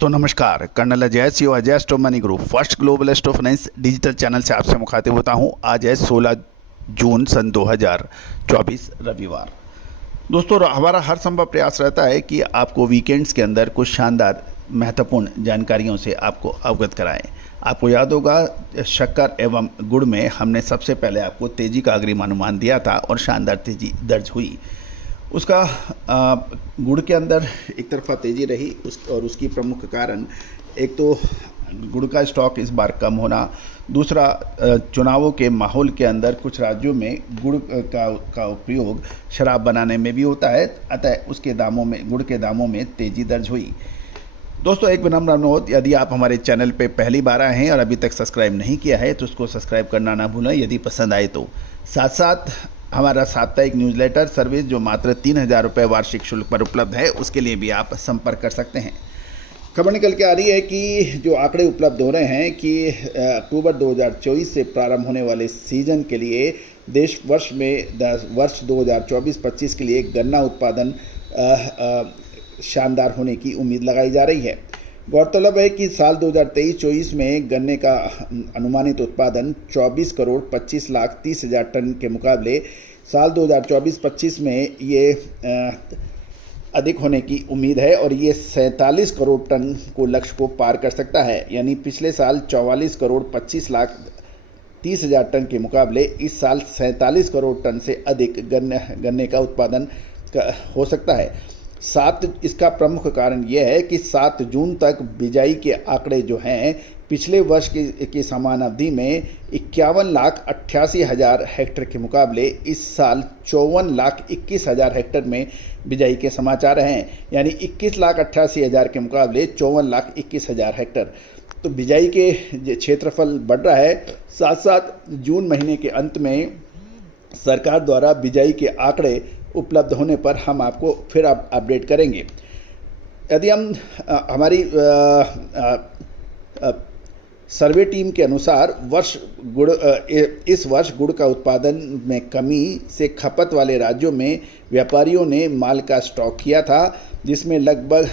दोस्तों नमस्कार, colonel Ajay C Ajay stock money group first global stock finance digital channel से आपसे मुखातिब होता हूं। आज है 16 जून सन 2024 रविवार। दोस्तों हमारा हर संभव प्रयास रहता है कि आपको वीकेंड्स के अंदर कुछ शानदार महत्वपूर्ण जानकारियों से आपको अवगत कराएं। आपको याद होगा शक्कर एवं गुड़ में हमने सबसे पहले आपको तेज़ी का अग्रिम अनुमान दिया था और शानदार तेज़ी दर्ज हुई। उसका गुड़ के अंदर एक तरफा तेज़ी रही और उसकी प्रमुख कारण एक तो गुड़ का स्टॉक इस बार कम होना, दूसरा चुनावों के माहौल के अंदर कुछ राज्यों में गुड़ का उपयोग शराब बनाने में भी होता है, अतः उसके दामों में गुड़ के दामों में तेज़ी दर्ज हुई। दोस्तों एक विनम्र अनुरोध, यदि आप हमारे चैनल पे पहली बार आए हैं और अभी तक सब्सक्राइब नहीं किया है तो उसको सब्सक्राइब करना ना भूलें यदि पसंद आए तो। साथ साथ हमारा साप्ताहिक न्यूज़लेटर सर्विस जो मात्र 3,000 रुपये वार्षिक शुल्क पर उपलब्ध है उसके लिए भी आप संपर्क कर सकते हैं। खबर निकल के आ रही है कि जो आंकड़े उपलब्ध हो रहे हैं कि अक्टूबर 2024 से प्रारंभ होने वाले सीजन के लिए देश वर्ष 2024-25 के लिए गन्ना उत्पादन शानदार होने की उम्मीद लगाई जा रही है। गौरतलब है कि साल 2023-24 में गन्ने का अनुमानित उत्पादन 24 करोड़ 25 लाख 30 हज़ार टन के मुकाबले साल 2024-25 में ये अधिक होने की उम्मीद है और ये 47 करोड़ टन को लक्ष्य को पार कर सकता है। यानी पिछले साल 44 करोड़ 25 लाख 30 हज़ार टन के मुकाबले इस साल 47 करोड़ टन से अधिक गन्ने का उत्पादन हो सकता है। इसका प्रमुख कारण यह है कि 7 जून तक बिजाई के आंकड़े जो हैं पिछले वर्ष की समान अवधि में 51 लाख 88 हज़ार हेक्टेयर के मुकाबले इस साल 54 लाख 21 हज़ार हेक्टेयर में बिजाई के समाचार हैं। यानी 21 लाख 88 हज़ार के मुकाबले 54 लाख 21 हज़ार हेक्टेयर। तो बिजाई के क्षेत्रफल बढ़ रहा है। साथ साथ जून महीने के अंत में सरकार द्वारा बिजाई के आंकड़े उपलब्ध होने पर हम आपको फिर अपडेट करेंगे। यदि हम हमारी सर्वे टीम के अनुसार इस वर्ष गुड़ का उत्पादन में कमी से खपत वाले राज्यों में व्यापारियों ने माल का स्टॉक किया था, जिसमें लगभग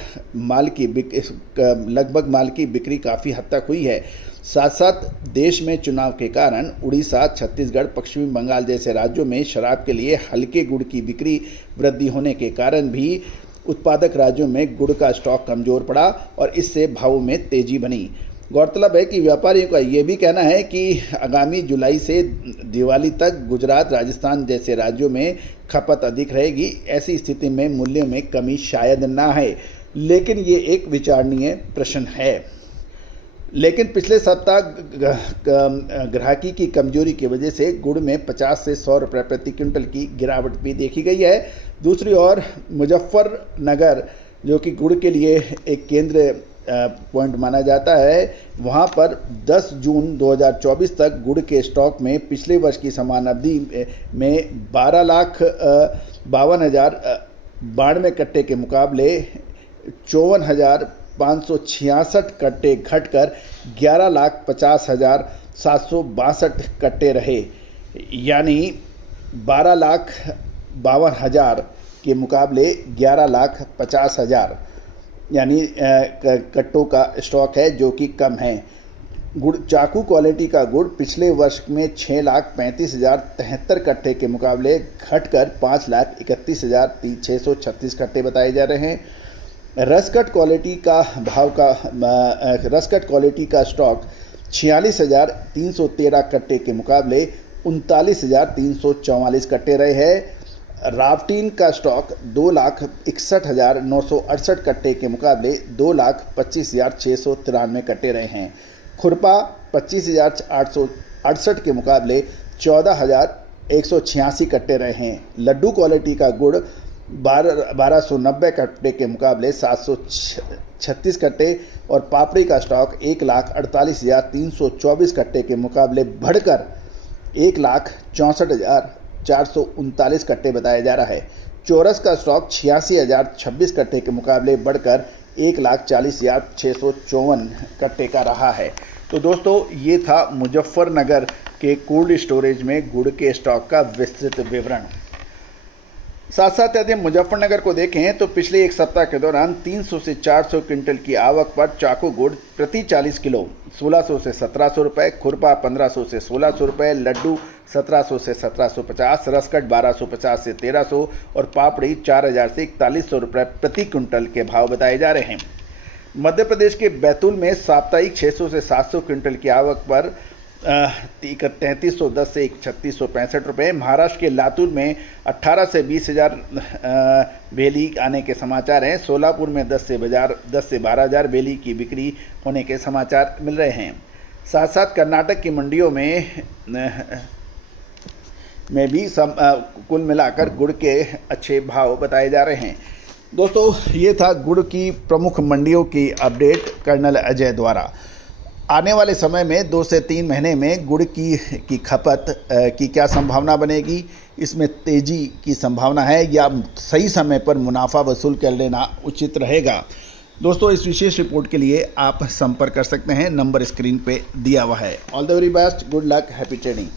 माल की बिक्री काफ़ी हद तक हुई है। साथ साथ देश में चुनाव के कारण उड़ीसा, छत्तीसगढ़, पश्चिमी बंगाल जैसे राज्यों में शराब के लिए हल्के गुड़ की बिक्री वृद्धि होने के कारण भी उत्पादक राज्यों में गुड़ का स्टॉक कमज़ोर पड़ा और इससे भावों में तेज़ी बनी। गौरतलब है कि व्यापारियों का ये भी कहना है कि आगामी जुलाई से दिवाली तक गुजरात, राजस्थान जैसे राज्यों में खपत अधिक रहेगी। ऐसी स्थिति में मूल्य में कमी शायद ना है, लेकिन ये एक विचारणीय प्रश्न है। लेकिन पिछले सप्ताह ग्राहकी की कमजोरी की वजह से गुड़ में 50 से 100 रुपये प्रति क्विंटल की गिरावट भी देखी गई है। दूसरी ओर मुजफ्फरनगर जो कि गुड़ के लिए एक केंद्र पॉइंट माना जाता है, वहाँ पर 10 जून 2024 तक गुड़ के स्टॉक में पिछले वर्ष की समान अवधि में 12,52,092 कट्टे के मुकाबले 54,566 कट्टे घटकर 11,50,762 कट्टे रहे। यानी 12,52,000 के मुकाबले 11,50,000 यानी कट्टों का स्टॉक है जो कि कम है। गुड़ चाकू क्वालिटी का गुड़ पिछले वर्ष में 6,35,073 कट्टे के मुकाबले घटकर 5,31,636 कट्टे बताए जा रहे हैं। रसकट क्वालिटी का स्टॉक 46,313 कट्टे के मुकाबले 39,344 कट्टे रहे हैं। रावटीन का स्टॉक 2,61,968 कट्टे के मुकाबले 2,25,693 कट्टे रहे हैं। खुरपा 25,868 के मुकाबले 14,186 कट्टे रहे हैं। लड्डू क्वालिटी का गुड़ 1,290 कट्टे के मुकाबले 736 कट्टे और पापड़ी का स्टॉक 1,48,324 कट्टे के मुकाबले बढ़कर 1,64,439 कट्टे बताया जा रहा है। चौरस का स्टॉक 86,026 कट्टे के मुकाबले बढ़कर 1,40,654 कट्टे का रहा है। तो दोस्तों ये था मुजफ्फरनगर के कोल्ड स्टोरेज में गुड़ के स्टॉक का विस्तृत विवरण। साथ साथ यदि मुजफ्फरनगर को देखें तो पिछले एक सप्ताह के दौरान 300 से 400 क्विंटल की आवक पर चाकू गुड़ प्रति 40 किलो 1600 से 1700 रुपये, खुरपा 1500 से 1600 रुपये, लड्डू 1700 से 1750, रसकट 1250 से 1300 और पापड़ी 4000 से 4100 रुपये प्रति क्विंटल के भाव बताए जा रहे हैं। मध्य प्रदेश के बैतूल में साप्ताहिक 600 से 700 क्विंटल की आवक पर 3310 से 3665 रुपये। महाराष्ट्र के लातूर में 18 से 20,000 बेली आने के समाचार हैं। सोलापुर में 10 से 12,000 बेली की बिक्री होने के समाचार मिल रहे हैं। साथ साथ कर्नाटक की मंडियों में भी कुल मिलाकर गुड़ के अच्छे भाव बताए जा रहे हैं। दोस्तों, ये था गुड़ की प्रमुख मंडियों की अपडेट कर्नल अजय द्वारा। आने वाले समय में 2 से 3 महीने में गुड़ की खपत की क्या संभावना बनेगी, इसमें तेज़ी की संभावना है या सही समय पर मुनाफा वसूल कर लेना उचित रहेगा। दोस्तों, इस विशेष रिपोर्ट के लिए आप संपर्क कर सकते हैं, नंबर स्क्रीन पे दिया हुआ है। All the very best, good luck, happy trading.